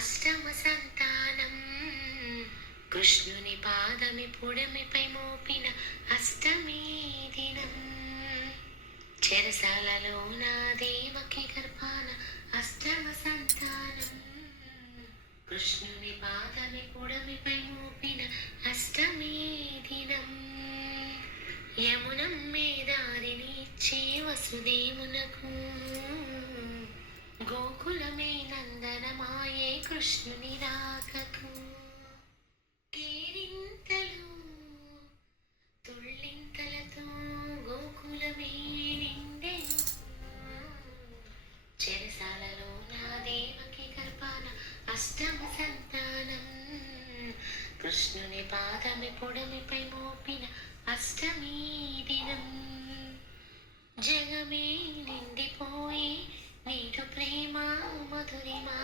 అష్టమ సంతానం కృష్ణుని పాదమి పుడమిపై మోపిన అష్టమి దినం. చెరసాలలో నా దేవకి గర్భాన అష్టమ సంతానం కృష్ణుని పాదమి పుడమిపై మోపిన అష్టమి దినం. యమునమ్మే దారిని ఇచ్చే వసుదేవునకు గోకులమే నందనమాయే కృష్ణుని రాకకు. కేరింతలు తుళ్ళింతలతో గోకులమే నిండెను. చెరసాలలో నా దేవకి గర్భాన అష్టమ సంతానం కృష్ణుని పాదమి పొడమిపై మోపిన అష్టమి దినం. జగమే నిండిపోయి నీటు ప్రేమ మధురిమా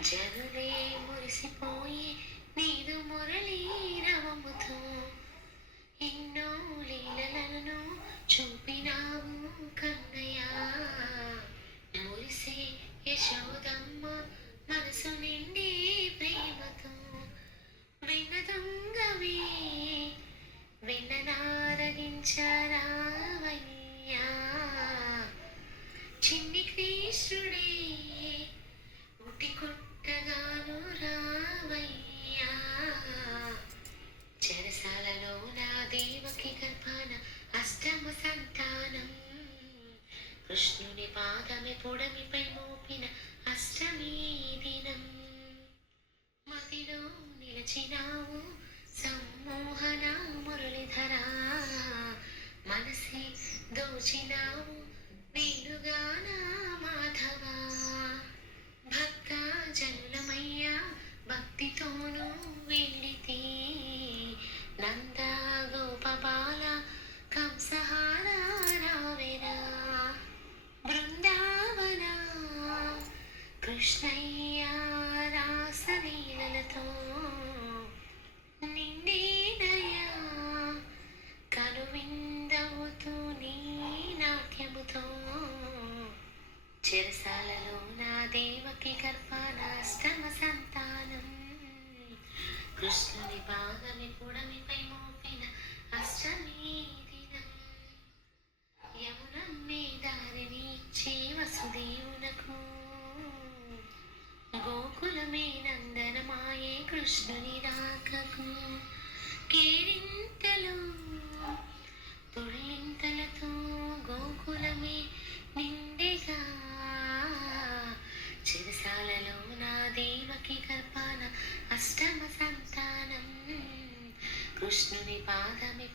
జనులే మురిసిపోయి నీదు మురళీ రవముతో. ఎన్నో లీలలను చూపినావు కన్నయ్య మురిసే యశోదమ్మ మనసు నిండి ప్రేమతో. వినదొంగవే విననారగించరావయ్యా చిన్ని కృష్ణుడే ఉటి కొట్టగాను రావయ్యా. చెరసాలలో నా దేవకి గర్భాన అష్టమ సంతానం కృష్ణుని పాదమి పొడమిపై మోపిన అష్టమి దినం. మదిలో నిలచినావు సమ్మోహన మురళిధరా మనసే దోచినావు వేణుగాన మాధవా. భక్త జనులమయ్యా భక్తితోనూ వెళ్ళితే నంద గోపబాల కంసహార రావెరా. బృందావన కృష్ణయ్య రాసలీలలతో నిండేనయ్యా కనువిందవుతూ నీ నాట్యముతో. చెరసాలలో నా దేవకి గర్భాన అష్టమ సంతానం కృష్ణుని పాదమి పుడమిపై మోపిన అష్టమి దినం. యమునమ్మే దారిని ఇచ్చే వసుదేవునకు గోకులమే నందనమాయే కృష్ణుని రాకకు. కేరింతలు తుళ్ళింతలతో గోకులమే నిండెగా. చెరసాలలో నా దేవకి గర్భాన అష్టమ సంతానం కృష్ణుని పాదమి